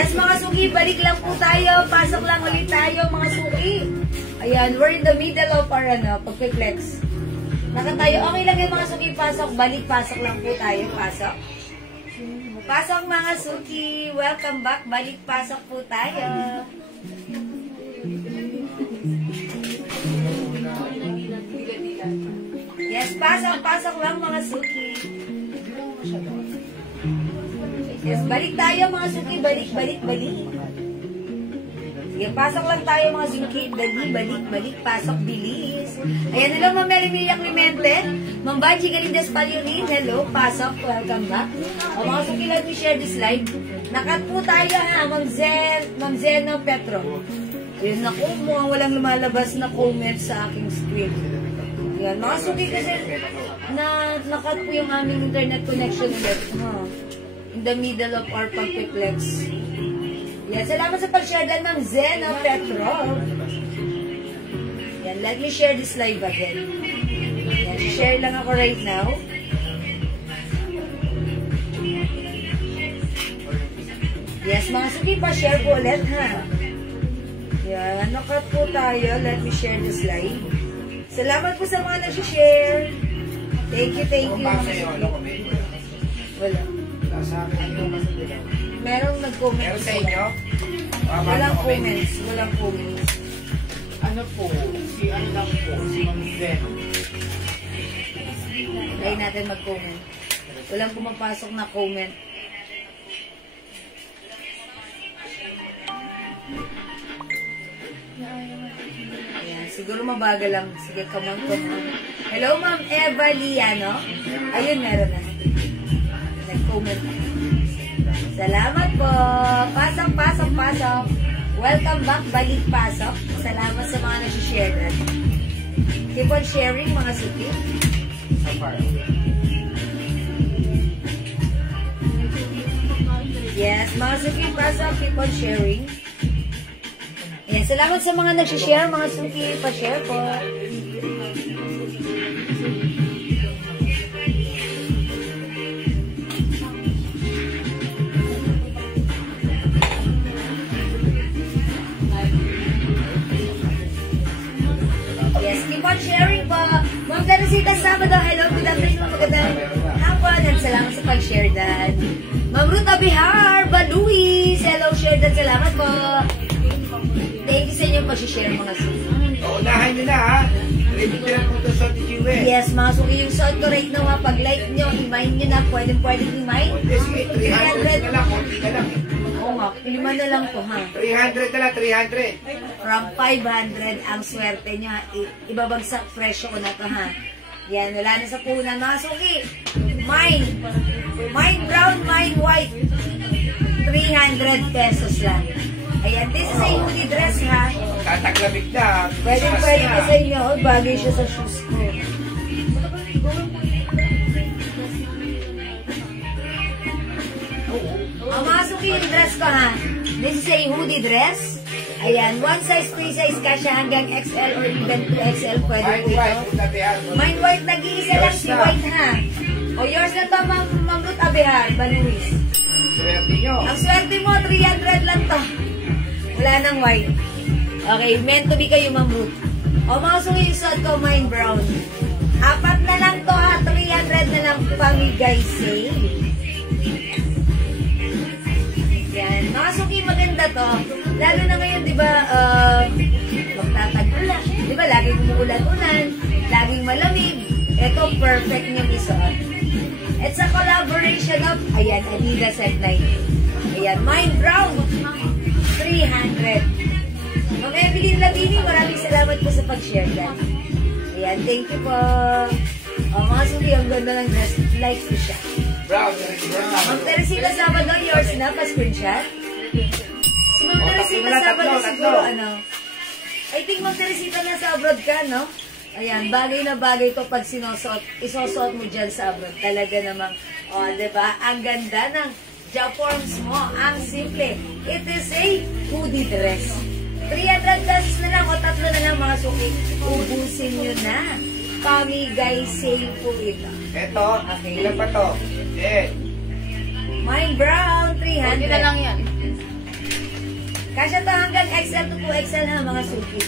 Yes, mga suki, balik lang po tayo. Pasok lang ulit tayo, mga suki. Ayan, we're in the middle of our, pag-flex. Nakatayo. Okay lang yung mga suki, pasok. Balik, pasok lang po tayo. Pasok. Pasok, mga suki. Welcome back. Balik, pasok po tayo. Yes, pasok, pasok lang, mga suki. Yes, balik tayo, mga suki. Balik, balik, balik. Sige, pasok lang tayo, mga suki. Balik, balik, balik. Pasok, bilis. Ayan, hello, Ma'am Merimilia Clemente. Ma'am Banji Galindes Palionin. Hello, pasok. Welcome back. O, mga suki, let me share this live. Nakat po tayo, ha, Ma'am Zeno Petro. Ayun, naku, mukhang walang lumalabas na comment sa aking screen. Ayan, mga suki, kasi nakat po yung aming internet connection ulit. In the middle of our pagpiplex. Yan, salamat sa pag-share din ng Zeno Petro. Yan, let me share this live again. Yan, share lang ako right now. Yes, mga suki, pa-share po ulit, ha? Yan, nakat po tayo. Let me share this live. Salamat po sa mga nag-share. Thank you, thank you. Wala. Merong nag-comment. Meron sa inyo? Walang comments. Walang comments. Ano po? Si ano lang po? Si Ma'am Zen. Try natin mag-comment. Walang pumapasok na comment. Ayan, siguro mabagal lang. Sige, come on, come on. Hello, Ma'am Eva Liano. Ayun, meron na. Nag-comment. Salamat po. Pasok, pasok, pasok. Welcome back. Balik, pasok. Salamat sa mga nag-share natin. Keep on sharing, mga suki. Yes, mga suki, pasok. Keep on sharing. Ayan, salamat sa mga nag-share, mga suki. Pa-share po. Keep on sharing po. Ma'am Teresita Sabado, hello, good afternoon, magandang hapon, at salamat sa pag-share dan. Ma'am Ruth Abihar, Baluis, hello, share dan, salamat po. Thank you sa inyong pag-share, mga suki. Unahan nyo na, ha? Ready ko lang punta sa TQW. Yes, mga suki, yung sound ko right now, ha, pag-like nyo, i-mind nyo na, pwede i-mind. Sige, 300 na lang, konti na lang. Oo nga, 5 na lang po, ha. 300 na lang, 300. From 500 ang swerte nyo. Ibabagsak presyo ko na to, ha. Yan, wala na sa punan. Mga suki, mine brown, mine white. 300 pesos lang. Ayan, this is a hoodie dress, ha. Tataglamig na. Pwede ko sa inyo. Oh, bagay siya sa shoes ko. Ang mga suki yung dress ko, ha. This is a hoodie dress. Ayan, one size, 3 size ka siya hanggang XL or even 2XL. Pwede po ito. Mine white, nag-iisa lang si white, ha. O, yours na to, Ma'am Ruth Abihar, Baluis. Swerte nyo. Ang swerte mo, 300 lang to. Wala nang white. Okay, meant to be kayo, Ma'am Ruth. O, mga suki yung suot ko, mine brown. 4 na lang to, ha. 300 na lang pamigay sale. Yan. Mga suki, maganda to. Lalo na ngayon, di ba, magtatag-ulan. Di ba, laging umuulan-ulan, laging malamig. Ito, perfect niyong isuot. It's a collaboration of, ayan, Adidas and Nike. Ayan, mine brown, 300. Ma'am Evelyn Ladini, maraming salamat po sa pag-share yan. Ayan, thank you po. O, mga suki, ang ganda ng dress. Like ko siya. Brown. Ma'am Teresita Sabado, yours na, pa-screenshot. Si Ma'am Teresita Sabado siguro, I think Ma'am Teresita nasa abroad ka, no? Ayan, bagay na bagay to pag isusuot mo dyan sa abroad. Talaga namang, diba? Ang ganda ng Jaforms mo. Ang simple. It is a hoodie dress. 300 pesos na lang o 3 na lang, mga suki. Ubusin nyo na. Pamigay sale po ito. Ito, ilan pa to? Mine brown, 300. na lang yan. Kasya to hanggang XL to 2XL ha, mga suki.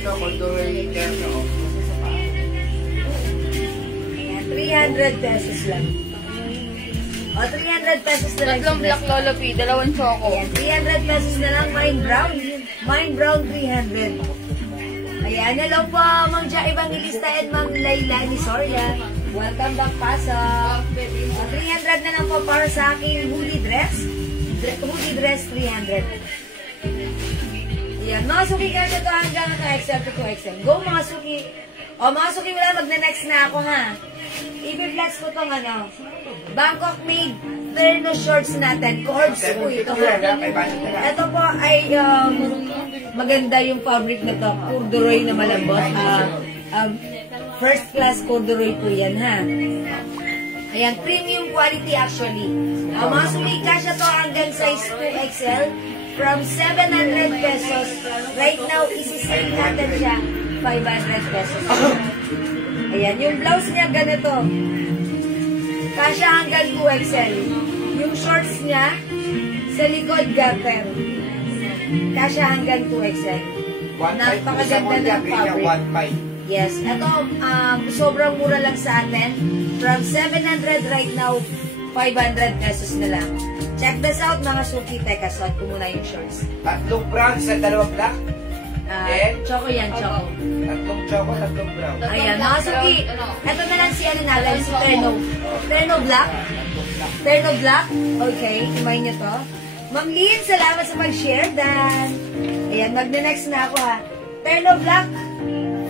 Ito, corduroy terno. Ayan, 300 pesos lang. O, 300 pesos na lang. Tatlong black lolo P, dalawang choco. Ayan, 300 pesos na lang, Mine Brown. Mine Brown, 300. Ayan, hello po, Ma'am Ja Evangelista and Ma'am Layla Nisoria. Welcome back, Pasok. 300 na lang po para sa aking hoodie dress. Hoodie dress, 300. Ayan, mga suki ka to hanggang XL to 2XL. Go, mga suki. O, mga suki, wala, magna-next na ako, ha. I-flex ko tong ano, Bangkok made terno shorts natin. Cords po ito, ha. Ito po ay maganda yung fabric na to. Corduroy na malambot. First class corduroy po yan, ha. Ayan, premium quality actually. Mga sumika siya to hanggang size 2XL from 700 pesos. Right now, isi-sale natin siya 500 pesos. Ayan, yung blouse niya ganito. Kasya hanggang 2XL. Yung shorts niya, sa likod garter. Kasya hanggang 2XL. Napakaganda ng fabric. Yes, ito, sobrang mura lang sa atin. From 700 right now, 500 pesos na lang. Check this out, mga suki. Teka, suot ko muna yung shorts. Tatlong brown sa dalawang black. Choco yan, choco. Tatlong choco, tatlong brown. Ayan, mga suki. Ito na lang si ano natin, si Terno. Terno Black. Terno Black. Okay, imayin niyo to. Ma'am Lynn, salamat sa mag-share, Dan. Ayan, magna-next na ako, ha. Terno Black,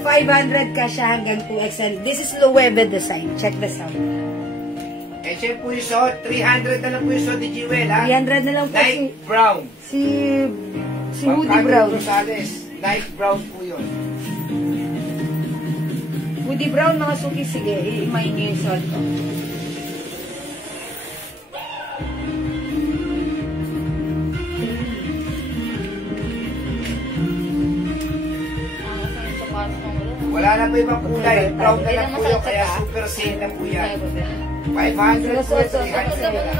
500 ka siya hanggang 2XL. This is Loewe design. Check this out. Eh, siya po yung suot. 300 na lang po yung suot ni Jewel, ha? 300 na lang po Light brown. si Woody Brown. Rosales. Light brown po yun. Woody Brown, mga suki. Sige, imayin niyo yung suot ko. Wala na po ibang kulay. Brown na lang po yun. Kaya super sale na po yan. 500 po, 300 na.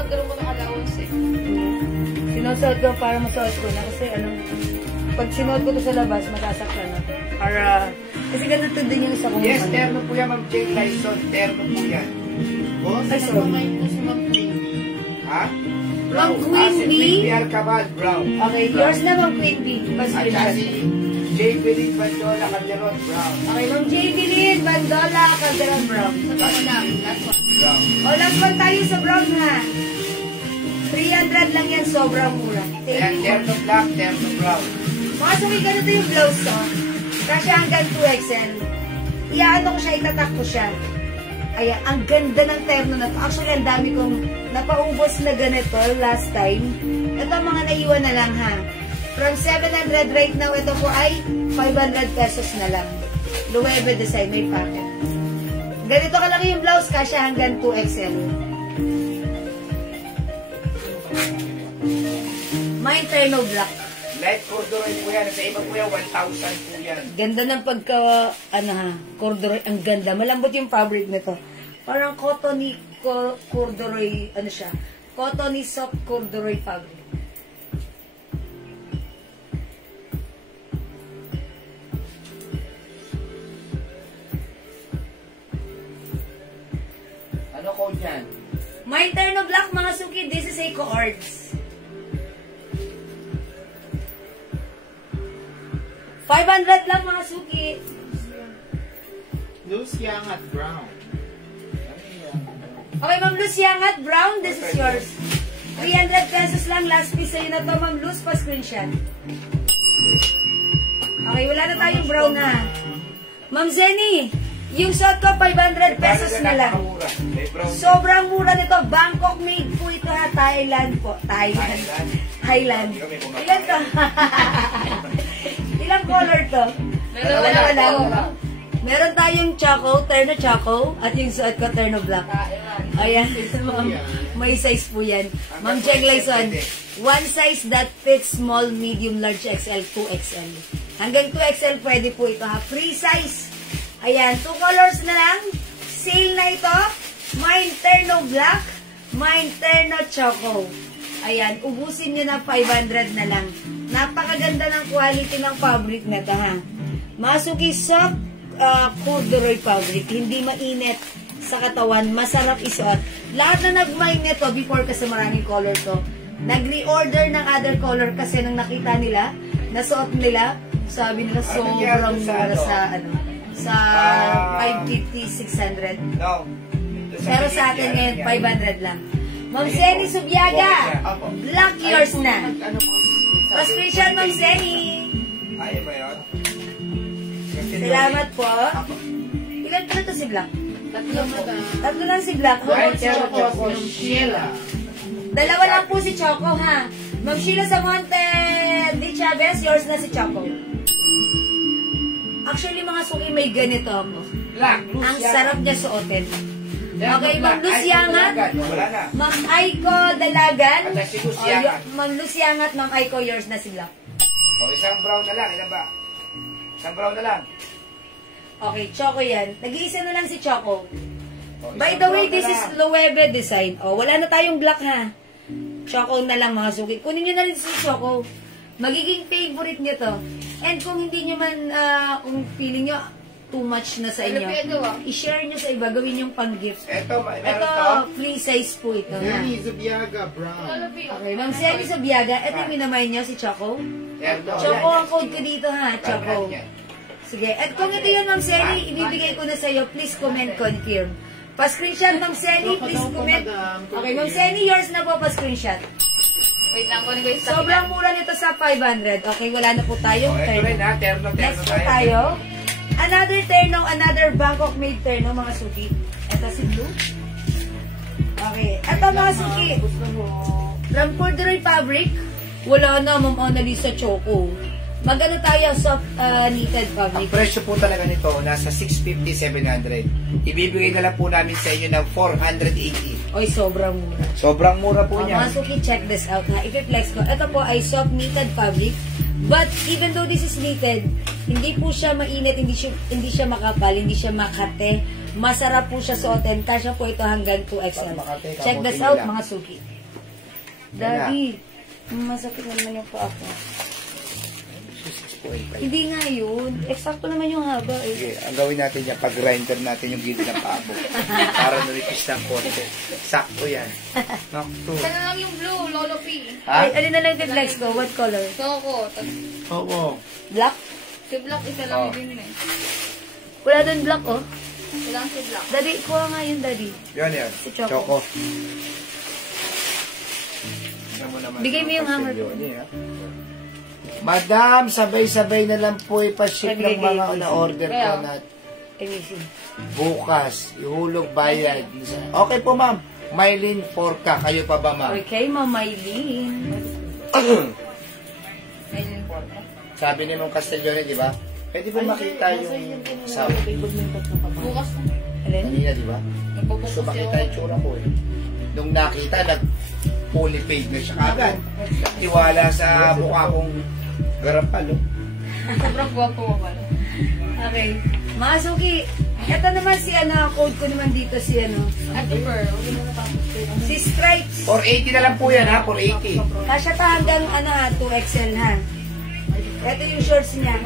Sinusuot ko para masuot ko na kasi ano, pag sinuot ko to sa labas, matasaktan na. Para, kasi ganito din yung isa kong Yes, terno po yan, Ma'am Jane Lyson. Terno po yan. Ay, sorry. Ha? Ma'am Queen Si Bee. Pierre Cabal, brown. Okay, yours na Ma'am Queen Bee. At saka si J. Billy Bandola Calderon, brown. Okay, Ma'am J. Bilin, Bandola, Calderon Brown. Brown. O, last one tayo sa brown ha. 300 lang yan, sobrang mura. Ayan, Thank you. terno black, terno brown. Mga suki, ganito yung blouse to. Kasi hanggang 2XL. Iyaano ko siya, itatak ko siya. Ayan, ang ganda ng terno na to. Actually, ang dami kong napaubos na ganito last time. Ito mga naiwan na lang ha. From 700 right now, ito po ay 500 pesos na lang. Loewe design, may packet. Ganito kalaki yung blouse, kasi hanggang 2XL. May terno black. Light corduroy po yan. Sa iba po yan, 1,000 po yan. Ganda ng pagka, ano ha, corduroy, ang ganda. Malambot yung fabric nito. Parang cottony corduroy, ano siya, cottony soft corduroy fabric. Ano code yan? My terno black, mga suki, this is a coords. 500 lang, mga suki. Loose yang at brown. Okay, Ma'am Luz Yangat, brown, this is yours. 300 pesos lang, last piece sa'yo na to, Ma'am Luz, pa-screenshot. Okay, wala na tayong brown ha. Ma'am Zenny, yung suot ko, 500 pesos na lang. Sobrang mura nito. Bangkok made po ito ha. Thailand po. Thailand. Ilan to? Ilang color to? Wala. Meron tayong choco, terno choco, at yung suot ko, terno black. Ayan, may size po yan. Ma'am Jeng Lyson, one size that fits small, medium, large, XL, 2XL. Hanggang 2XL pwede po ito ha. Free size. Ayan, 2 colors na lang. Sale na ito. Mine terno black, mine terno choco. Ayan, ubusin nyo na 500 na lang. Napakaganda ng quality ng fabric na to, ha. Mga suki, soft corduroy fabric. Hindi mainit sa katawan. Masarap isuot. Lahat na nag-mine nito before kasi maraming color to. Nag-reorder ng other color kasi nung nakita nila, nasuot nila, sabi nila sobrang mura sa 550, 600. No. Pero sa atin ngayon, 500 lang. Ma'am Seni Subiaga, black yours na. Pa-screenshot, Ma'am Seni. Ayaw ba yun? Salamat po. Ilan pala to si Black? Tatlo lang si Black. Choco Sheila. Dalawa lang po si Choco, ha? Ma'am Sheila Samonte Di Chavez, yours na si Choco. Actually, mga suki, may ganito ako. Black. Ang sarap niya suotin. Okay, Ma'am Luciangat, Wala na. Ma'am Aiko Dalagan, At si Luciangat. Ma'am Luciangat, Ma'am Aiko, yours na si Black. O, isang brown na lang. Ilan ba? Isang brown na lang. Okay, Choco yan. Nag-iisa na lang si Choco. O, By isang the way, brown na this is lang. Loewe design. O, wala na tayong black, ha? Choco na lang, mga suki. Kunin nyo na rin si Choco. Magiging favorite nyo to. And kung hindi nyo man, kung feeling nyo too much na sa inyo, i-share nyo sa iba, gawin yung pang-gift. Ito, meron Ito, to. free size po ito, ha? Jenny Zubiaga, brown. Okay, Ma'am Sally Subiaga, ito yung minamay nyo si Choco. Ito. Choco ang code ko dito, ha? Choco. Sige, at kung ito yun, Ma'am Sally, ibibigay ko na sa'yo, please comment, confirm. Pa-screenshot, Ma'am Sally, please comment. Okay, Ma'am Sally, yours na po, pa-screenshot. Wait lang, kunin ko yung stock. Sobrang mura nito sa 500. Okay, wala na po tayong Ito rin terno. ha, terno Next po tayo. tayo. Another terno, another Bangkok made terno, mga suki. Ito si Blue. Okay, ito mga suki. From corduroy fabric, wala na, Ma'am Annalisa Choco. Magano tayo, soft knitted Ang fabric. presyo po talaga nito, nasa 650, 700. Ibibigay na lang po namin sa inyo ng 480. Oy, sobrang mura. Sobrang mura po Mga niya. suki, check this out ha. I-flex ko. Ito po ay soft knitted fabric. But even though this is knitted, hindi po siya mainit, hindi siya makapal, hindi siya makate. Masarap po siya suotin. Kasya po ito hanggang 2XL. Makate, Check this kamutin out, nila. mga suki. Daddy, masakit naman yung paa ko. Hindi nga yun. Eksakto naman yung haba eh. Sige, ang gawin natin yan, pag-grinder natin yung gilid ng pabo. Para nalipis ng konti. Sakto yan. Nakto. Isa na lang yung blue, Lolo P. Ha? Ay, alin na lang i-flex ko? What color? Choco. Oo. Black? Si Black, isa lang Oh. din eh. Wala doon black oh. Ilang si Black. Daddy, kuha nga yun, Daddy. Yan yan. Si Choco. Bigay mo yung hammer. Madam, sabay-sabay na lang po ipaship Bigay ng mga ko. na-order po Kaya? natin. Emission. Bukas, ihulog bayad. Okay po, ma'am. Mylene Forca, kayo pa ba, ma'am? Okay, Ma'am Maylene. Medyo po. Sabi ni Ma'am Castellone, di ba? Pwede po makita yung sa Bukas na. Alin? kanina, di ba? Nagbubukas Gusto makita yung... yung tsura ko eh. Nung nakita, nag-fully paid na siya kagad. Tiwala sa mukha kong garapal, oh. Sobrang guwapo mo pala. Okay. Mga suki, ito naman si code ko naman dito si Ate Pearl. si Stripes. 480 na lang po yan, ha? 480. Kasya pa hanggang 2XL ha. Ito yung shorts niya.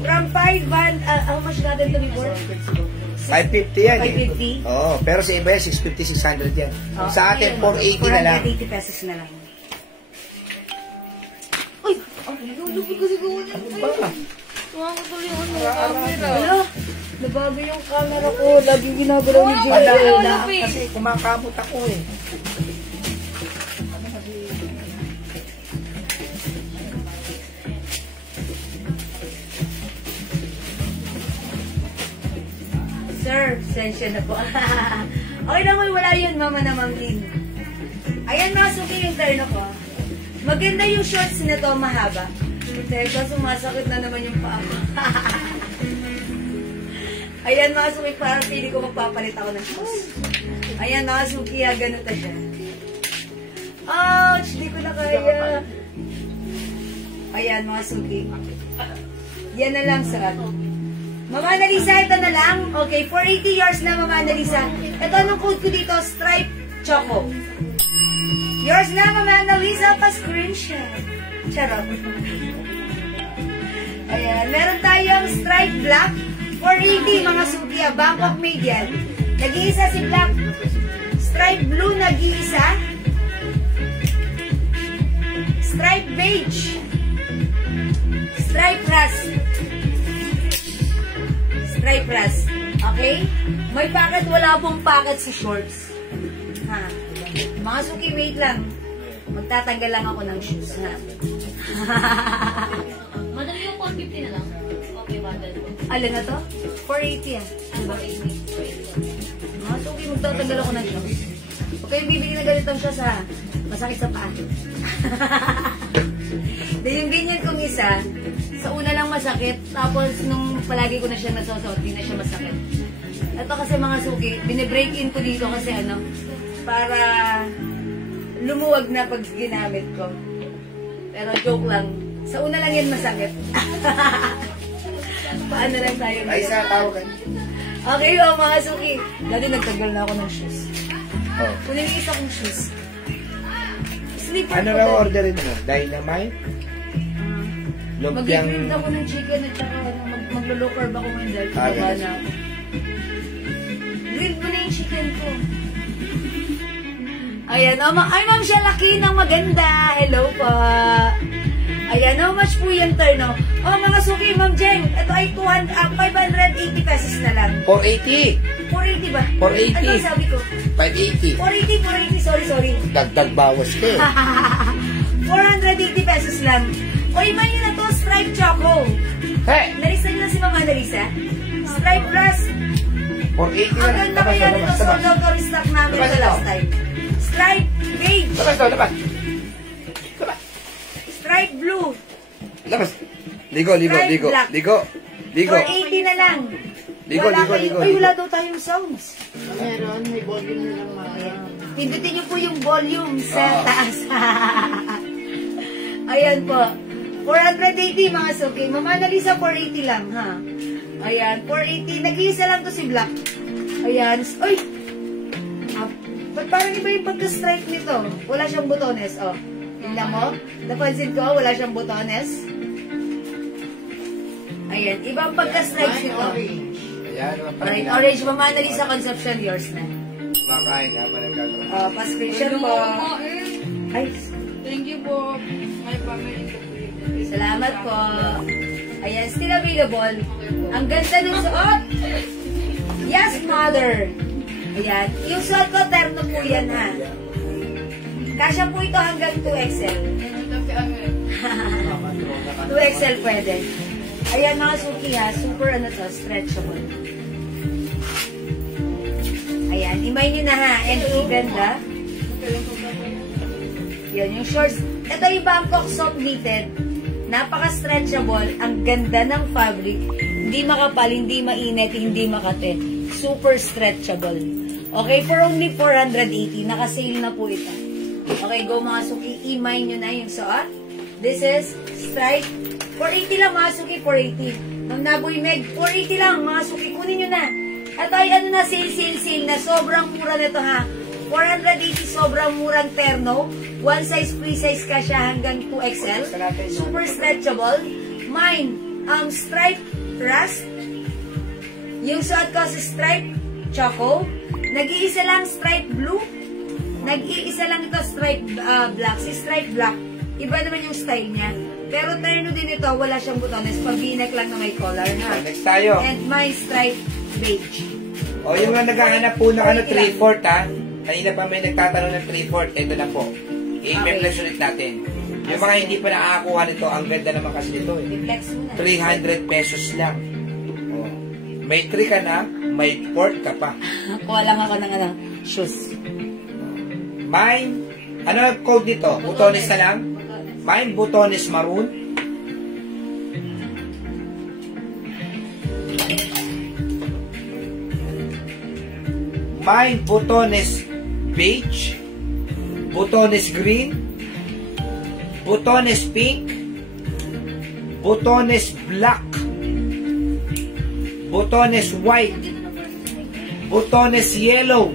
From 5 band, how much natin ito before? 550 yan. 550? Oo, pero sa iba yan, 650, 600 yan. Sa atin, 480 na lang. 480 pesos na lang. Uy! Lulubog ko siguro na. Ano ba? Tumakot tuloy yung camera. Ano? Nabago yung camera ko. Lagi ginagalaw ni Wow, Julia. wala. Kasi kumakamot ako eh. Sir, sensya na po. Okay naman, wala yun, mama na Ma'am Lynn. Ayan, masukin yung terno ko. Maganda yung shorts na to, mahaba. Teka, sumasakit na naman yung paa ko. Ayan, masukin, parang pili ko magpapalit ako ng shoes. Ayan, masukin, ganun na siya. Ouch! Di ko na kaya. Ayan, masukin. Yan na lang, sir. Mama Annalisa, ito na lang. Okay, 480 yours na, Mama Annalisa. Ito, anong code ko dito? Stripe Choco. Yours na, Mama Annalisa, pa-screenshot. Charot. Ayan, meron tayong stripe black, 480 mga suki, Bangkok made yan. Nag-iisa si black. Stripe blue, nag-iisa. Stripe beige. Stripe rust. Stripe rust. Okay? May packet, wala pong packet si shorts. Ha? Mga suki, wait lang. Magtatanggal lang ako ng shoes, ha? Madali yung 450 na lang. Okay, bundle po. Alin na to? 480 yan. Diba? Mga suki, magtatanggal ako ng shoes. Huwag kayong bibili na ganitong shoes, ha? Masakit sa paa. Dahil yung ganyan kong isa, sa una lang masakit, tapos nung palagi ko na siya nasosot, di na siya masakit. Ito kasi mga suki, binibreak in ko dito kasi ano, para lumuwag na pag ginamit ko. Pero joke lang, sa una lang yan masakit. Paano lang tayo? Ay, sa tawagan. Okay mga suki, dati nagtagal na ako ng shoes. Oh. Kunin yung isa kong shoes. Sleeper Ano ko raw ba? orderin mo? Dynamite? Lumpiang... Mag-grill ako ng chicken at saka maglo-low carb ako ngayon dahil Ah, kaya ganun. na ako. Grill mo na yung chicken ko. Ayan, oh, ay ma'am siya laki ng maganda. Hello po. Ayan, how much po yung turno? Oh, mga suki, ma'am Jeng, ito ay 580 pesos na lang. 480. 480 ba? 480. Ano sabi ko? 580. 480, sorry. Dagdag bawas ka eh. 480 pesos lang. O, iman nyo na to, Stripe Choco. Hey! Narisa nyo na si Mama Narisa? Stripe Rust. 480 Ang na. ganda kaya nito, sold out or stock namin Labas the ito. last time. Stripe Beige. Labas daw, labas. Stripe Blue. Labas. Ligo. 480 na lang. Ligo. Ay, wala daw tayong sounds. Meron, may volume na lang mga. Pindutin nyo po yung volume sa taas. Ayan po. 480 mga suki. Mama Annalisa, 480 lang, ha? Ayan, 480. Nag-iisa lang to si Black. Ayan. Ay! Ba't parang iba yung pagka-stripe nito? Wala siyang butones, oh. Tingnan mo? Napansin ko, wala siyang butones. Ayan, ibang pagka-stripe nito. Ayan. Right, orange. Mama Annalisa, Conception, yours na. Makain nga ba nagkakaroon? Oh, pa-screenshot po. Ay, Thank you po. My family. salamat po. Ayan, still available. Ang ganda ng suot. Yes, mother. Ayan, yung suot ko, terno po yan, ha. Kasya po ito hanggang 2XL. 2XL pwede. Ayan, mga suki, ha. Super, ano to, stretchable. Ayan, imay nyo na, ha. And ganda. Yan, yung shorts. Ito yung Bangkok soft knitted. Napaka-stretchable. Ang ganda ng fabric. Hindi makapal, hindi mainit, hindi makate. Super stretchable. Okay, for only 480. Naka-sale na po ito. Okay, go mga suki. Imay nyo na yung suot. This is stripe. 480 lang mga suki, 480. Ang Naboy Meg, 480 lang mga suki. Kunin nyo na. At ay ano na, sale na. Sobrang mura nito ha. 480, sobrang murang terno. One size, free size ka siya hanggang 2XL. Super stretchable. Mine, stripe rust. Yung suot ko sa stripe choco. Nag-iisa lang stripe blue. Nag-iisa lang ito stripe black. Si stripe black, iba naman yung style niya. Pero terno din ito, wala siyang butones. Pag-binek lang na may collar na. Next tayo. And my stripe beige. O, yung nga naghahanap po ng 3/4 ha. Kanina pa may nagtatanong ng 3/4. Ito na po. I-flex ulit natin. Yung mga hindi pa nakakakuha nito, ang ganda naman kasi nito eh. I-flex mo na. 300 pesos lang. O. May 3 ka na, may 4 ka pa. Kuha lang ako ng shoes. Mine, ano ang code dito? Butones na lang? Mine, butones maroon. Mine, butones beige. Butones green. Butones pink. Butones black. Butones white. Butones yellow.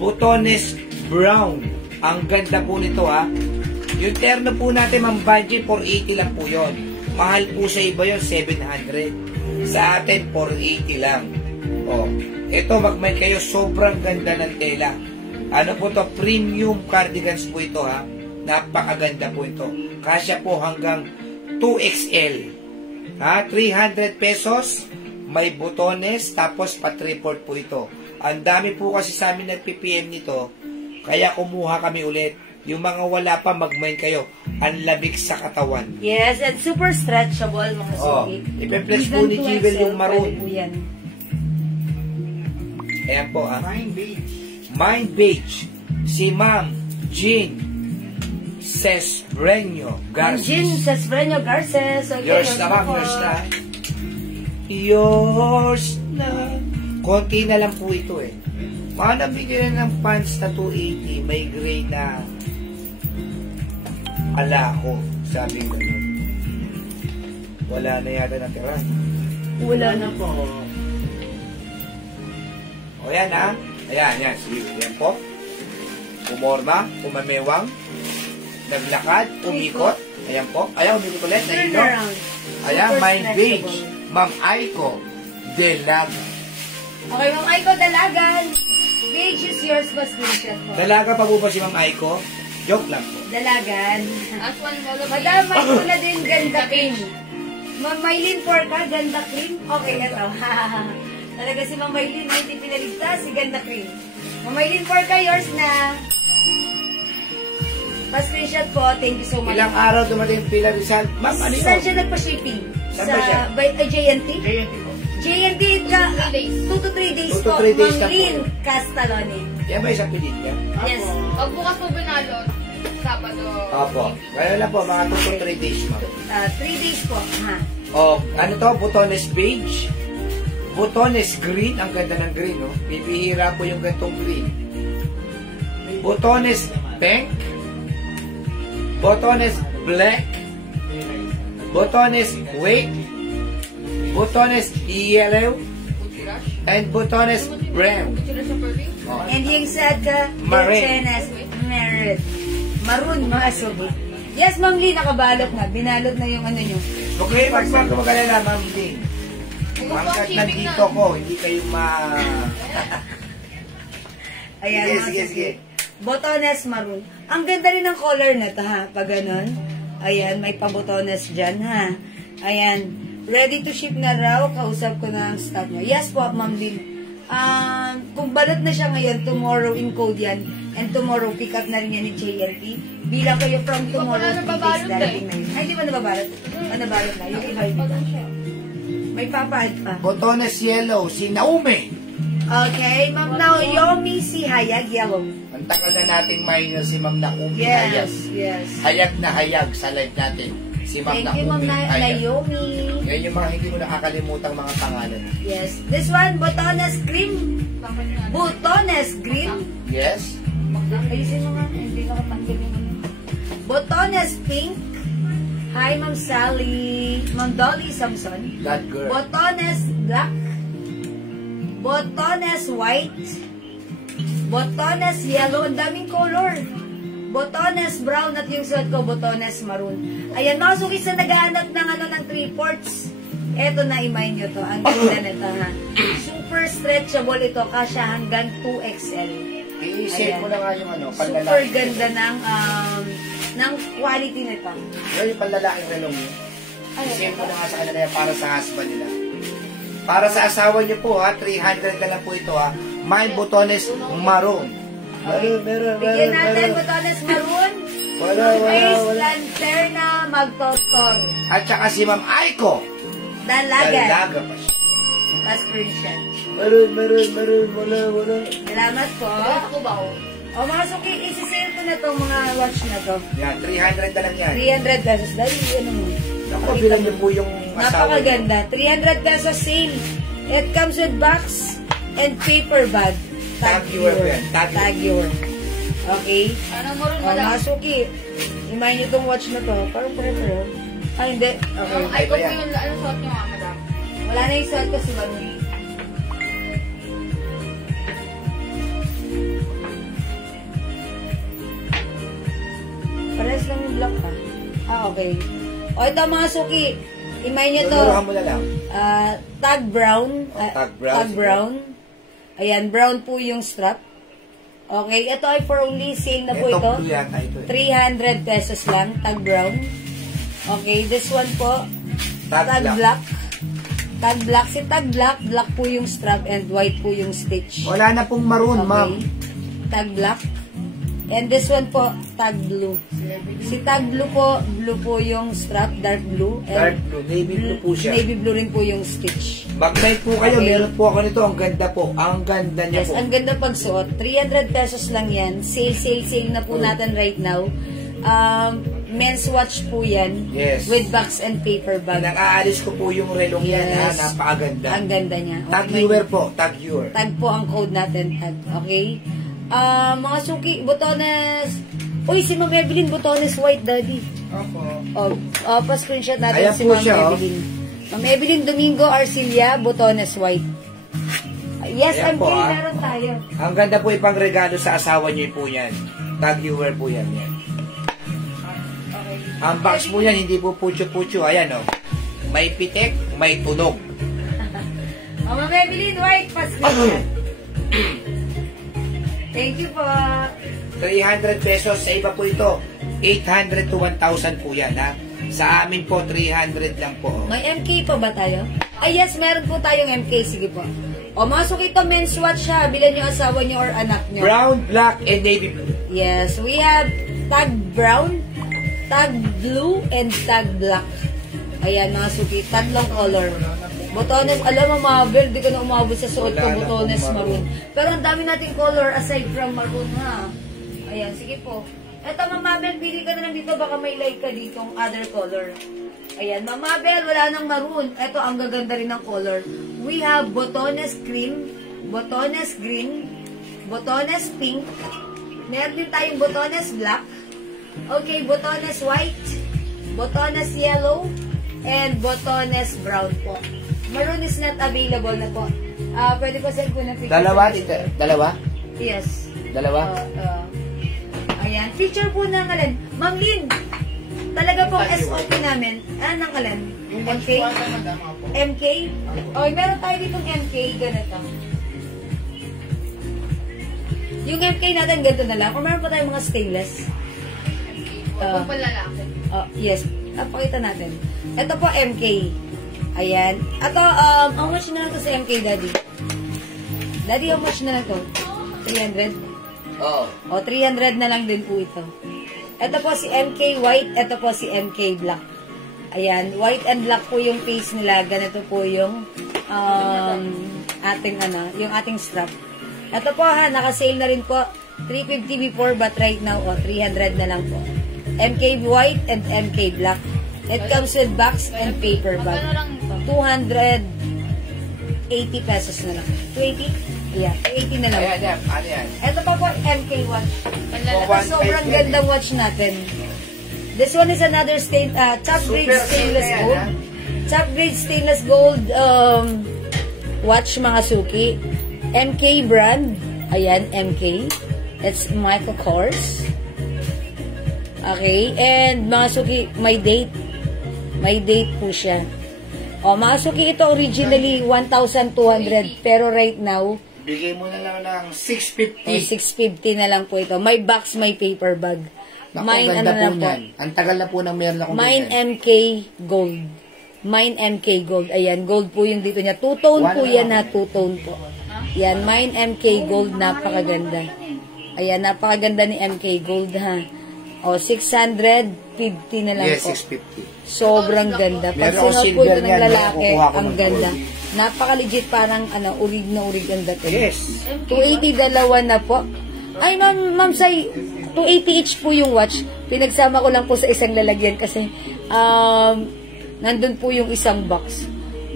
Butones brown. Ang ganda po nito ha. Yung terno po natin, Ma'am Banji, 480 lang po yon. Mahal po sa iba yon, 700. Sa atin, 480 lang. O, ito, magmahal kayo, sobrang ganda ng tela. Ano po to? Premium cardigans po ito ha. Napakaganda po ito. Kasya po hanggang 2XL. Ha? 300 pesos. May butones, tapos pa-3/4 po ito. Ang dami po kasi sa amin nag-PPM nito. Kaya kumuha kami ulit. Yung mga wala pa, mag-mine kayo. Ang labig sa katawan. Yes, and super stretchable mga Oh, suki. ipe-flex po ni Jewel yung maroon. Po yan. Ayan po ah. Mind beach. Mind Beach. Si Ma'am Jean Cesbreño Garces. Jean Cesbreño Garces. Okay, Yours na ma'am, yours na. Yours na. Konti na lang po ito eh. Mga nabigyan na ng pants na 280, may gray na alako, sabi ko. Wala na yata natira. Wala na po. O yan ha. Ayan, yan. Sige, yan po. Umorma, umamewang, naglakad, umikot. Ayan po. Ayan, umikot ulit. Turn Ayan, around. ayan, Super Mind Beach. stretchable. Ma'am Aiko Delaga. Okay, Ma'am Aiko, dalagan. Beach is yours, pa screenshot po. Dalaga pa po ba si Ma'am Aiko? Joke lang po. Dalagan. Aswan mo, Madam, may pula din ganda cream. Ma'am Maylin Porca, ganda cream. Okay, ito. Talaga si Ma'am Maylin, hindi pinaligtas, si ganda cream. Ma'am Maylin Porca, yours na. Pa-screenshot po, thank you so much. Ilang araw dumating yung Pila Rizal? Ma'am, ano yun? Saan siya nagpa-shipping? Saan ba siya? JNT? JNT po. JNT, 2 to 3 days 2 to po. 3 days na Ma'am po. Lynn Castalone. Yan ba isang pilit niya? Yes. Pag bukas po binalot, Sabado. Opo. Kaya lang po, mga 2 to 3 days, ma'am. 3 days po. Ha. O, ano to? Butones beige. Butones green. Ang ganda ng green, no? Bibihira po yung gantong green. Butones pink. Butones black. Butones white. Butones yellow. Butiras. And butones brown. Butiras sa Pearly. O, And yung sad ka, Marin. Merit. Maroon, mga sugi. Yes, Ma'am Lee, nakabalot na. Binalot na yung ano nyo. huwag kayo magmagalala, Ma'am Lee. Kung Hanggat shipping nandito na. ko, hindi kayo Ayan, Sige, mga sige, sugi. sige. Botones maroon. Ang ganda rin ng color na to, ha? Pag ganun. Ayan, may pabotones dyan, ha? Ayan. Ready to ship na raw. Kausap ko na ang staff nyo. Yes po, Ma'am Lee. Kung balot na siya ngayon, tomorrow in code yan. And tomorrow, pick up na rin yan ni JNT. Bilang kayo from tomorrow, Wala 3 days nababalot darating na yun. Ay, di ba nababalot? Nababalot na. Yung iba yun. May papahid pa. Botones yellow, si Naume. Okay, Ma'am Naomi, si Hayag Yellow. Ang tagal na nating minor si Ma'am Naume Hayag. Yes, yes. Hayag na hayag sa live natin. Si Ma'am Thank you, Ma'am Naume Hayag. Naomi. Yan yung mga hindi mo nakakalimutang mga pangalan. Yes. This one, Botones Cream. Botones Green. Yes? Ayusin mo nga. Hindi ko katanggal yung ano. Botones Pink. Hi, Ma'am Sally. Ma'am Dolly Samson. That girl. Botones Black. Botones White. Botones Yellow. Ang daming color. Botones Brown at yung suot ko, Botones Maroon. Ayan, mga sukis na naghahanap ng ano ng 3/4. Eto na, imay nyo to. Ang ganda nito, ha. Super stretchable ito. Kasya hanggang 2XL. I-share ko na nga yung ano, Super panlalaki. ganda ng quality nito. Yan yung panlalaking relong yun. I-share ko na nga sa kanila yan para sa husband nila. Para sa asawa niyo po ha, 300 na lang po ito ha. May botones maroon. Meron. Bigyan natin Botones Maroon. Wala. Face Lanterna Magtotor. At saka si Ma'am Aiko. Dalagan. Dalaga pa siya. Pa-screenshot. Meron. Wala. Salamat po. Ako ba ako? O mga suki, isi-sale ko na itong mga watch na to. Yan, 300 na lang yan. 300 pesos. Dali, ano mo. Ako, bilang niyo po yung asawa niyo. Napakaganda. 300 pesos sale. It comes with box and paper bag. Tag your yan. Tag your. Okay? Ano mo rin O, madam? mga suki, imay niyo itong watch na to. Parang pare-pare. Ay, hindi. Okay. Ay ko po yung ano suot niyo madam. Wala na yung suot ko si Mami. Okay. O, ito mga suki. Imay nyo to. Tuturuan mo na lang. Tag brown. Tag brown. Tag brown. Ayan, brown po yung strap. Okay, ito ay for only sale na po ito. Blue yata ito. 300 pesos lang, tag brown. Okay, this one po, Tag black. Tag black. Si tag black, black po yung strap and white po yung stitch. Wala na pong maroon, ma'am. Tag black. And this one po, tag blue. Si tag blue po yung strap, dark blue. Dark And blue, navy blue po siya. navy blue rin po yung stitch. Mag-night po kayo, Okay. meron po ako nito. Ang ganda po. Ang ganda niya Yes, po. ang ganda pagsuot. 300 pesos lang yan. Sale na po natin right now. Men's watch po yan. Yes. With box and paper bag. Nang-aalis ko po yung relong yan, ha? Yes. Napakaganda. Ang ganda niya. Tag viewer po, tag viewer. Tag po ang code natin. Tag. Okay? Mga suki, botones. Uy, si Ma'am Evelyn, botones white, daddy. Opo. Pa-screenshot natin Ayan si po Ma'am siya, oh. Evelyn. Ma'am Evelyn Domingo Arcilia, botones white. Yes, Ayan MK, po, ah. meron tayo. Ang ganda po ipang regalo sa asawa niyo po yan. Tag viewer po yan. Yan. Ang box po yan, hindi po pucho-pucho. Ayan, oh. May pitik, may tunog. Ma'am Evelyn, white, pa-screenshot. Thank you po. 300 pesos. Sa iba po ito, 800 to 1,000 po yan, ha? Sa amin po, 300 lang po. May MK pa ba tayo? Ay, yes, meron po tayong MK. Sige po. O, masok ito, men's watch ha. Bilan yung asawa niyo or anak niyo. Brown, black, and navy blue. Yes, we have tag brown, tag blue, and tag black. Ayan, mga suki. Tatlong color. Botones, alam mo, Mabel, di ka na umabot sa suot ko, Wala na botones pong maroon. Pero ang dami nating color aside from maroon, ha? Ayan, sige po. Eto, Ma'am Mabel, pili ka na lang dito, baka may like ka ditong other color. Ayan, Ma'am Mabel, wala nang maroon. Eto, ang gaganda rin ng color. We have botones cream, botones green, botones pink, meron din tayong botones black, okay, botones white, botones yellow, and botones brown po. Maroon is not available na po. Pwede ko send po na picture. Dalawa, tita? Dalawa? Yes. Dalawa? Ayan. Picture po ng alin. Ma'am Lynn, talaga pong SOP namin. Anong alin? MK? MK? Okay, meron tayo ditong MK. Ganito. Yung MK natin, ganito na lang. Kung meron pa tayong mga stainless. Opo pa lalaki. Yes. Napakita natin. Ito po, MK. Ayan. Ito, how much na lang to sa MK, Daddy? Daddy, how much na lang to? 300? Oo. O, 300 na lang din po ito. Ito po si MK White, ito po si MK Black. Ayan, white and black po yung face nila. Ganito po yung ating yung ating strap. Ito po ha, naka-sale na rin po. 350 before, but right now, 300 na lang po. MK White and MK Black. It comes with box and paper bag. 280 pesos na lang. 280? Yeah, 280 na lang. Ayan, ayan. Ano yan? Ito pa po, MK watch. Ito one sobrang five, gandang watch natin. This one is another top grade Super stainless simple yan, gold. ha? Top grade stainless gold watch, mga suki. MK brand. Ayan, MK. It's Michael Kors. Okay, and mga suki, may date. May date po siya. O, mga suki, ito originally 1,200, pero right now, Bigay mo na lang ng 650. 650 na lang po ito. May box, may paper bag. Naku, Mine, ganda ano po lang po. niyan. Ang tagal na po nang meron akong Mine ganyan. MK Gold. Mine MK Gold. Ayan, gold po yung dito niya. Two-tone po yan ha, two-tone po. Yan, Mine MK Gold, napakaganda. Ayan, napakaganda ni MK Gold ha. O, 650 na lang Yes, po. 650. Sobrang ganda. Pag Meron akong sinuot po ito silver ng niyan, lalaki, kukuha ko ang ng ganda. gold. Napaka-legit, parang urig na urig ang dating. Yes. 280 dalawa na po. Ay, Ma'am Sai, 280 each po yung watch. Pinagsama ko lang po sa isang lalagyan kasi nandun po yung isang box.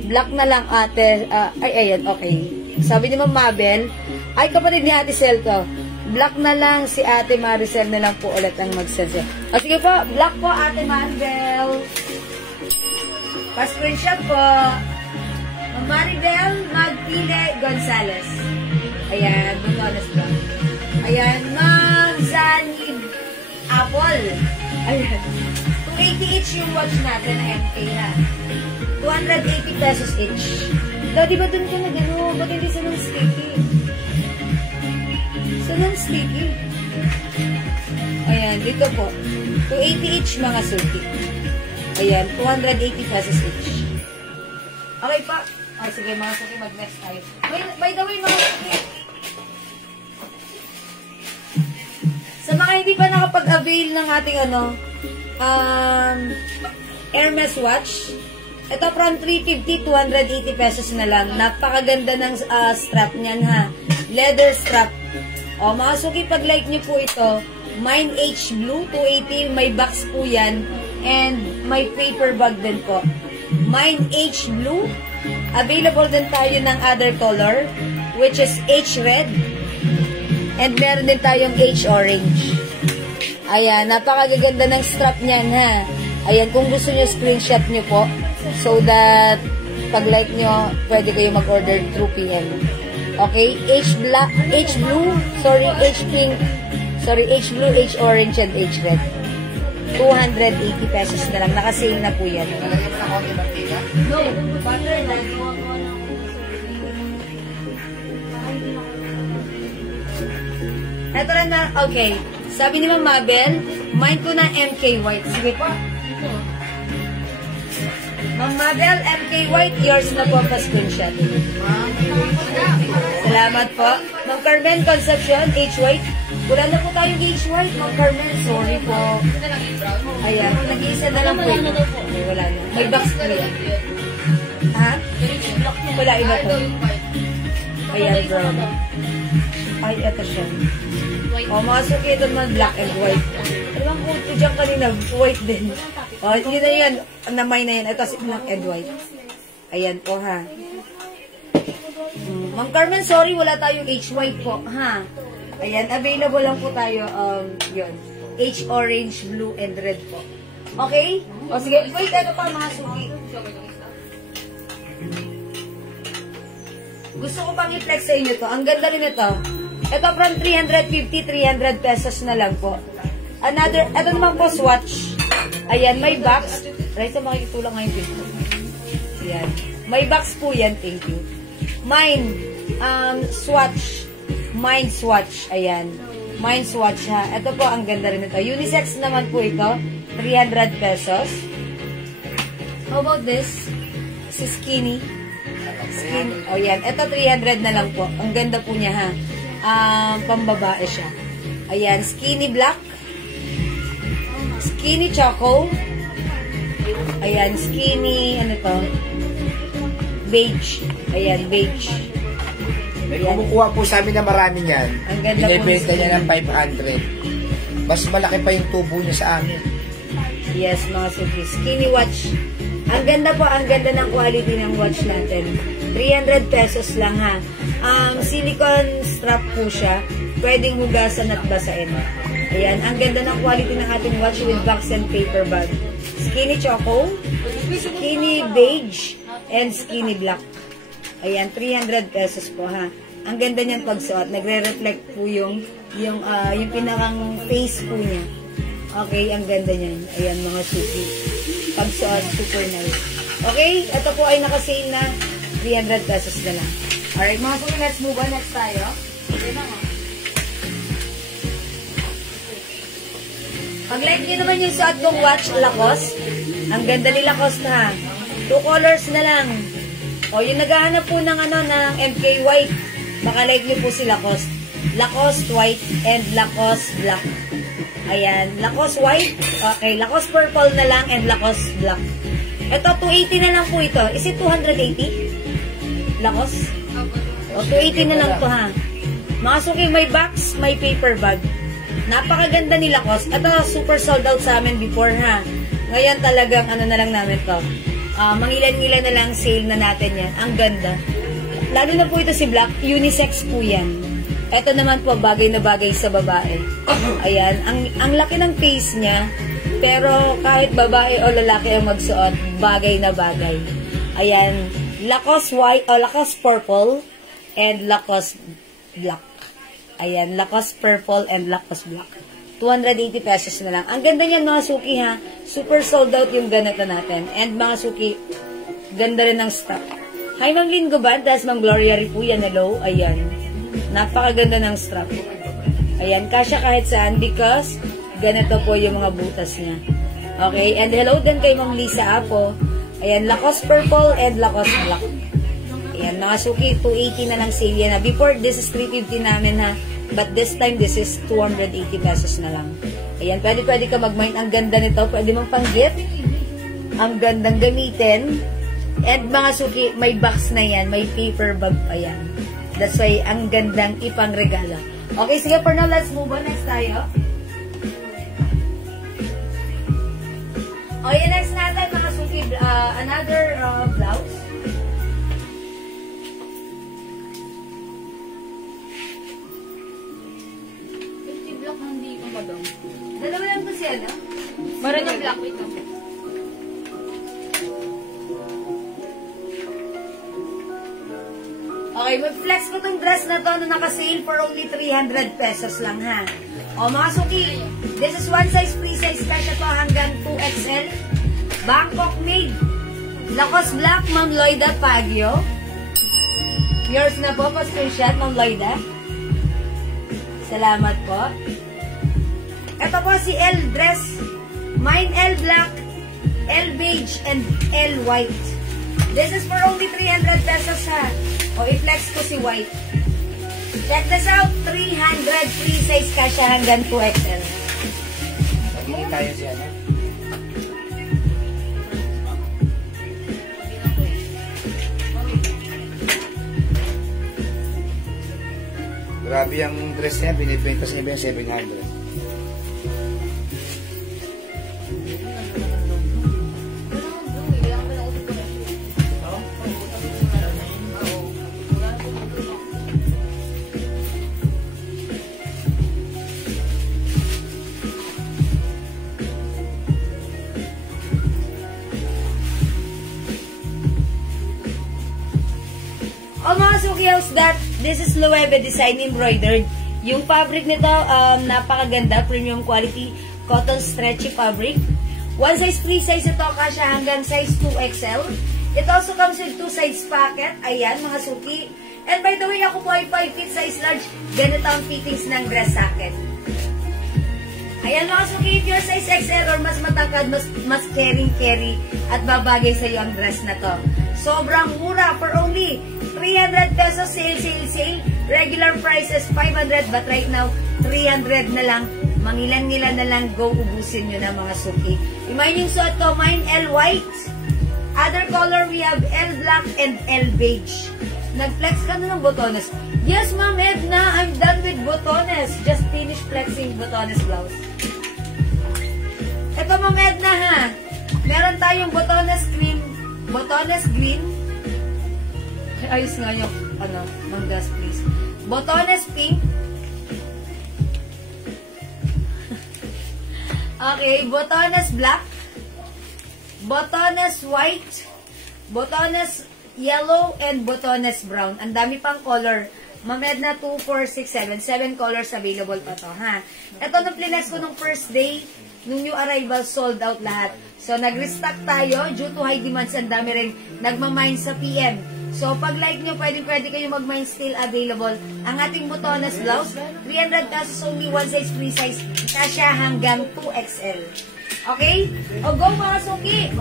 Black na lang ate. Ayan, okay. Sabi ni Ma'am Mabel, ay kapatid ni Ate Celto, black na lang si Ate Maricel na lang po ulit ang mag-send. O sige po, black po Ate Maribel. Pa-screenshot po. Ma'am Maribel Magpile Gonzales. Ayan, Botones ba? Ayan, Ma'am Zanib Apple. Ayan. 280 each yung watch natin na MK ha. 280 pesos each. Daw, di ba dun ka na gano'n? Ba't hindi sa non-sticky? Sa non-sticky. Ayan, dito po. 280 each mga suki. Ayan, 280 pesos each. Okay pa. O, sige mga suki, mag-next tayo. By the way, mga suki, sa mga hindi pa nakapag-avail ng ating Hermes watch, ito from 350, 280 pesos na lang. Napakaganda ng strap niyan ha. Leather strap. O mga suki, pag like nyo po ito, Mine H Blue, 280, may box po yan. And may paper bag din po. Mine H Blue. Available din tayo ng other color, which is H Red. And meron din tayong H Orange. Ayan, napakaganda ng strap niyan ha. Ayan, kung gusto nyo, screenshot nyo po. So that, pag like nyo, pwede kayo mag-order through PM. Okay? H Blue, sorry, H Pink, sorry, H Blue, H Orange, and H Red. 280 pesos na lang. Nakasale na po yan. No, butter na. Ito rin na, okay. Sabi ni Ma'am Mabel, mind ko na MK White. Sige po. Ma'am Mabel, MK White, yours na po pa screenshot. Salamat po. Ma'am Carmen Concepcion, H White. Wala na po tayong H White, Ma'am Carmen. Sorry po. Ayan, nag-iisa na lang po. Okay, wala na. May box po yan. Ha? Wala, iba po. Ayan, brown. Ay, ito siya. O, mga suki, ito naman black and white. Ano bang quote ko dyan kanina? White din. O, yun na yan. Namay na yan. Ito si black and white. Ayan po, ha. Ma'am Carmen, sorry, wala tayong H white po, ha. Ayan, available lang po tayo, yun. H orange, blue, and red po. Okay? O, sige. Wait, ito pa, mga suki. Gusto ko pang i-flex sa inyo to. Ang ganda rin ito. Ito from 350, 300 pesos na lang po. Another, ito naman po swatch. Ayan, may box. Raisa, makikitulong ngayon dito. Ayan. May box po yan, thank you. Mine, swatch. Mine swatch. Ayan. Mine swatch ha. Ito po, ang ganda rin ito. Unisex naman po ito. 300 pesos. How about this? Si Skinny. Skinny. O yan. Ito 300 na lang po. Ang ganda po niya ha. Pambabae siya. Ayan, skinny black. Skinny choco. Ayan, skinny, ano to? Beige. Ayan, beige. May kumukuha po sa amin na marami niyan. Ang ganda po. Binibenta niya ng 500. Mas malaki pa yung tubo niya sa amin. Yes, mga suki. Skinny watch. Ang ganda po, ang ganda ng quality ng watch natin. 300 pesos lang ha. Silicone strap po siya. Pwedeng hugasan at basain. Ayan, ang ganda ng quality ng ating watch with box and paper bag. Skinny choco, skinny beige, and skinny black. Ayan, 300 pesos po ha. Ang ganda niyan pagsuot. Nagre-reflect po yung pinakang face po niya. Okay, ang ganda niyan. Ayan, mga suki. Pagsuot, super nice. Okay, ito po ay nakasale na 300 pesos na lang. Alright, mga suki, let's move on. Next tayo. Okay na nga. Pag-like nyo naman yung suot kong watch, Lacoste. Ang ganda ni Lacoste ha. 2 colors na lang. O, yung naghahanap po ng ng MK White, baka like nyo po si Lacoste. Lacoste White and Lacoste Black. Ayan, Lacoste White. Okay, Lacoste Purple na lang and Lacoste Black. Ito, 280 na lang po ito. Is it 280? Lacoste? O, 280 na lang to ha. Mga suki, may box, may paper bag. Napakaganda ni Lacoste. Ito, super sold out sa amin before ha. Ngayon talagang ano na lang namin to. Mangilan-ngilan na lang sale na natin yan. Ang ganda. Lalo na po ito si Black. Unisex po yan. Ito naman po, bagay na bagay sa babae. Ayan. Ang laki ng face niya. Pero kahit babae o lalaki ang magsuot, bagay na bagay. Ayan. Lacoste White o Lacoste Purple and Lacoste Black. Ayan. Lacoste Purple and Lacoste Black. 280 pesos na lang. Ang ganda niyan mga suki ha. Super sold out yung ganito natin. And mga suki, ganda rin ng stock. Hi Ma'am Lynn Gubad, das Ma'am Gloria Ripuya, hello. Ayan. Napakaganda ng strap. Ayan, kasya kahit saan because ganito po yung mga butas niya. Okay, and hello din kay Ma'am Lisa Apo. Ayan, Lacoste Purple and Lacoste Black. Ayan, mga suki, 280 na lang sale yan. Before, this is 350 namin ha. But this time, this is 280 pesos na lang. Ayan, pwede ka mag-mine. Ang ganda nito. Pwede mong pang-gift. Ang gandang gamitin. And mga suki, may box na yan. May paper bag pa yan. That's why, ang gandang ipang-regala. Okay, sige, for now, let's move on. Next tayo. Okay, next natin, mga suki, another blouse. Black hindi ko ba daw? Dalawa lang to siya, no? Meron yung black ito. Okay, mag-flex ko tong dress na to na naka-sale for only 300 pesos lang, ha? O, mga suki, this is one size, free size kasya to hanggang 2XL. Bangkok made. Lacoste Black, Ma'am Loida Pagio. Yours na po, pa-screenshot, Ma'am Loida. Salamat po. Ito po si L dress. Mine L black, L beige, and L white. This is for only 300 pesos ha. O, i-flex ko si white. Check this out. 300 free size kasya hanggang 2XL. Magiging tayo siya, no? Grabe yung dress niya, binibenta sa iba yung 700. O mga sukiyaws, this is Loewe Design embroidered. Yung fabric nito, napakaganda, premium quality, cotton stretchy fabric. One size, free size ito, kasya hanggang size 2XL. It also comes with 2 size pocket. Ayan, mga suki. And by the way, ako po ay 5 feet size large. Ganito ang fittings ng dress sa akin. Ayan mga suki, if you're size XL or mas matangkad, mas carry at babagay sa iyo ang dress na to. Sobrang mura for only 300 pesos, sale. Regular price is 500 but right now 300 na lang. Mangilan-ngilan na lang, go ubusin nyo na mga suki. Yung suot ko, mine L white. Other color we have L black and L beige. Nag-flex ka na ng botones. Yes, Ma'am Edna, I'm done with botones. Just finished flexing botones blouse. Ito, Ma'am Edna, ha. Meron tayong botones green. Botones green. Ayos nga yung, manggas, please. Botones pink. Okay, botones black. Botones white. Botones yellow and botones brown. Ang dami pang color. Ma'am Edna, 2, 4, 6, 7. 7 colors available pa to, ha? Ito, nung plinex ko nung first day, nung new arrival, sold out lahat. So, nag-restock tayo. Due to high demands, ang dami rin nagmamine sa PM. So, pag like nyo, pwede kayo mag-mine, still available. Ang ating botones blouse, 300 pesos only, one size, free size. Kasya hanggang 2XL. Okay? O go mga suki.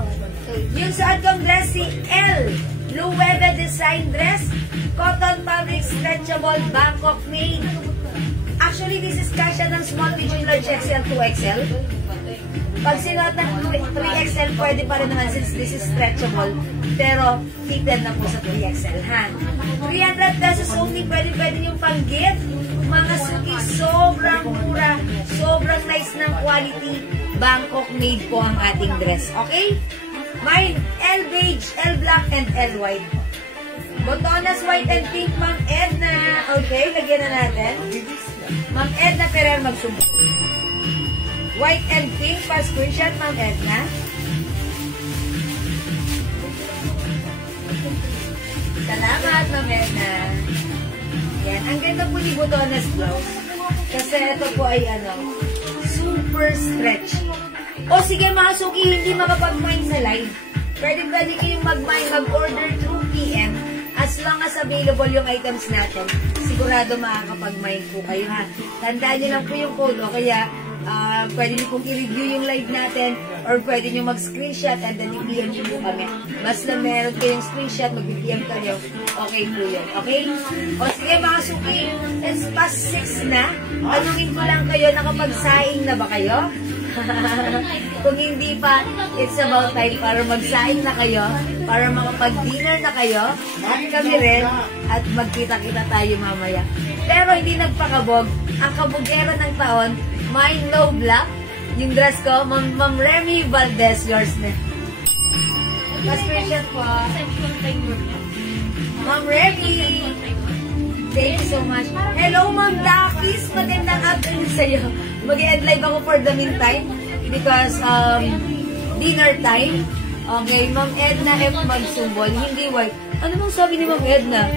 Yung sa kong dress, si L. Loewe Design dress. Cotton fabric, stretchable, Bangkok made. Actually, this is kasya ng small, medium, large, XL, 2XL. Pag sinuot ng 3XL, pwede pa rin naman since this is stretchable. Pero, fitted na po sa 3XL, ha? 300 pesos only, pwede yung pang-gift. Mga suki, sobrang mura. Sobrang nice ng quality. Bangkok made po ang ating dress. Okay? Mine, L beige, L black, and L white. Botonas white and pink, Ma'am Edna. Okay, lagyan na natin. Ma'am Edna Ferrer magsumbo. White and pink, pa-screenshot, Ma'am Edna. Salamat, Ma'am Edna. Yan, ang ganda po ni Botonas blouse. Kasi ito po ay stretch. O sige mga suki, hindi makapag-mine sa live. Pwede kayong mag-order through PM. As long as available yung items natin, sigurado makakapag-mine po kayo ha. Tandaan nyo lang po yung code o kaya pwede nyo pong i-review yung live natin or pwede nyo mag-screenshot and then i-PM nyo po kami. Basta meron kayong screenshot, mag-PM kayo, okay po yun. Okay? O sige mga suki, it's past 6 na. Tanungin ko lang kayo, nakapagsaing na ba kayo? Kung hindi pa, it's about time para magsaing na kayo, para makapag-dinner na kayo, at kami rin, at magkita-kita tayo mamaya. Pero hindi nagpakabog, ang kabugero ng taon, mine no black, yung dress ko, Ma'am Remy Valdez, yours na. Passport po. Ma'am Remy, thank you so much. Hello Ma'am Dakis, magandang afternoon sa'yo. Mag-end live ako for the meantime because dinner time. Okay, Ma'am Edna F. Magsumbol, hindi white. Ano bang sabi ni Ma'am Edna?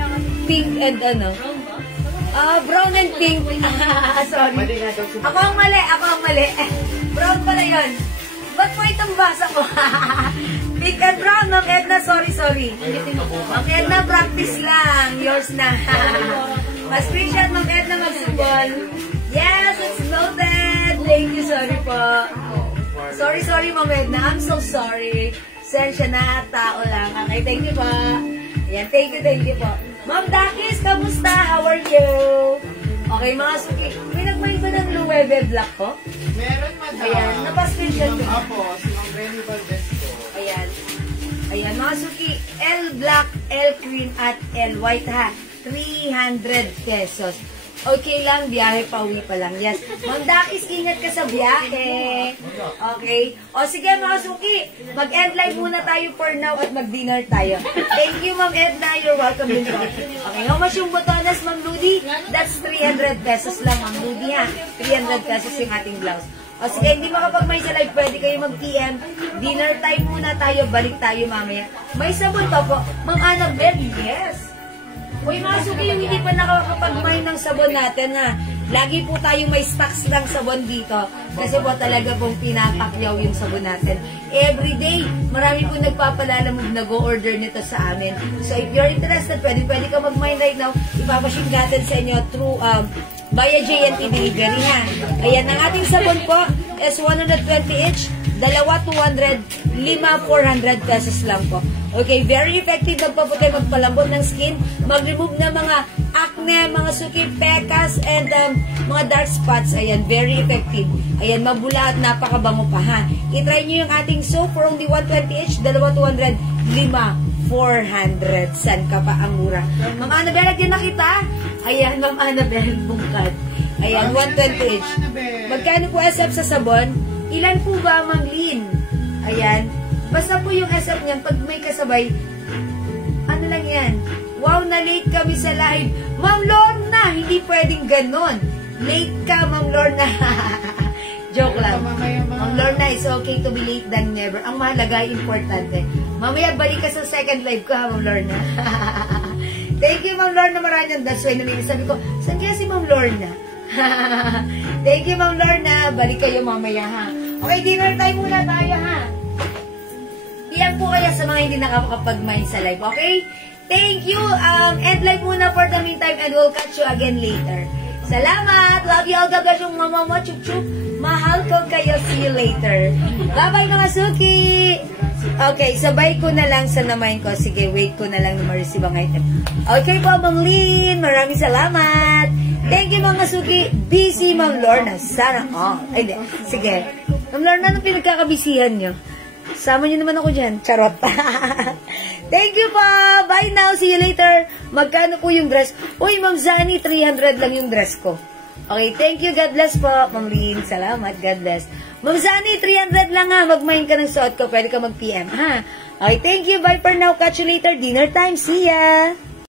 Pink and ano? Brown and pink. Sorry. Ako ang mali. Brown pala yun. Ba't po itong basa ko? Pink and brown, Ma'am Edna. Sorry. Ma'am Edna, practice lang. Yours na. Pa-screenshot, Ma'am Edna Magsumbol. Yes, it's noted. Thank you, sorry po. Sorry, Ma'am Edna. I'm so sorry. Sensya na, tao lang. Okay, thank you po. Ayan, thank you po. Ma'am Dakis, kamusta? How are you? Okay, mga suki. May nagmay ba ng Luwebe Black ko? Meron, madam. Ayan, napascreenshot ko. Apo, si Ma'am Remy Valdez ko. Ayan, mga suki. L Black, L Cream, at L White ha. 300 pesos. Okay lang, biyahe pa, uwi pa lang. Yes. Ma'am Dakis, ingat ka sa biyahe. Okay. O sige mga suki, mag-end live muna tayo for now at mag-dinner tayo. Thank you Ma'am Edna, you're welcome din po. Okay, how much yung botones Ma'am Ludi? That's 300 pesos lang Ma'am Ludi ha. 300 pesos yung ating blouse. O sige, hindi makapag-may sa live, pwede kayo mag-PM. Dinner time muna tayo, balik tayo mamaya. May sabon pa po. Ma'am Annabelle, yes. Uy, mga suki, yung hindi pa nakakapag-mine ng sabon natin na lagi po tayong may stocks ng sabon dito kasi po talaga pong pinapakyaw yung sabon natin. Every day, marami po nagpapalalamog na go-order nito sa amin. So, if you're interested, pwede ka mag-mine right now. Ipapaship natin sa inyo through via JNT Delivery ha. Ayan, ang ating sabon po is 120 each. Dalawa, 200, 5, 400 pesos lang po. Okay, very effective magpaputi, magpalambot ng skin, mag-remove ng mga acne, mga suki, pekas, and mga dark spots. Ayan, very effective. Ayan, mabula at napakabango pa ha. I-try nyo yung ating soap for only 120 each, dalawa, 200, 5, 400. San ka pa ang mura? Ma'am Annabelle, lagyan na kita. Ayan, Ma'am Annabelle, bungkad. Ayan, 120 each. Magkano po SF sa sabon? Ilan po ba, Ma'am Lynn? Ayan. Basta po yung SF niyan, pag may kasabay, ano lang yan? Wow, na-late kami sa live. Ma'am Lorna, hindi pwedeng ganon. Late ka, Ma'am Lorna. Joke lang. Ma'am Lorna, it's okay to be late than never. Ang mahalaga, importante. Mamaya, balik ka sa second live ko, ha, Ma'am Lorna. Thank you, Ma'am Lorna. Maraming that's why naninig. Sabi ko, saan kaya si Ma'am Lorna? Thank you, Ma'am Lorna. Balik kayo mamaya, ha. Okay, dinner time muna tayo, ha. Iyan po kaya sa mga hindi nakakapag-mine sa live, okay? Thank you. End live muna for the meantime and we'll catch you again later. Salamat. Love you all. God bless yung mama mo. Chup chup. Mahal ko kayo. See you later. Bye-bye mga suki. Okay, sabay ko na lang sa namain ko. Sige, wait ko na lang na ma-receive ang item. Okay po, Ma'am Lynn. Maraming salamat. Thank you mga suki. Busy, Ma'am Lorna. Sana all. Ay, di. Sige. Ma'am Lorna, anong pinagkakabisihan nyo? Sama nyo naman ako dyan. Charot. Thank you po. Bye now. See you later. Magkano po yung dress? Uy, Ma'am Zani, 300 lang yung dress ko. Okay, thank you. God bless po. Ma'am Lynn, salamat. God bless. Ma'am Zani, 300 lang ha. Mag-mine ka ng suot ko. Pwede ka mag-PM ha. Okay, thank you. Bye for now. Catch you later. Dinner time. See ya.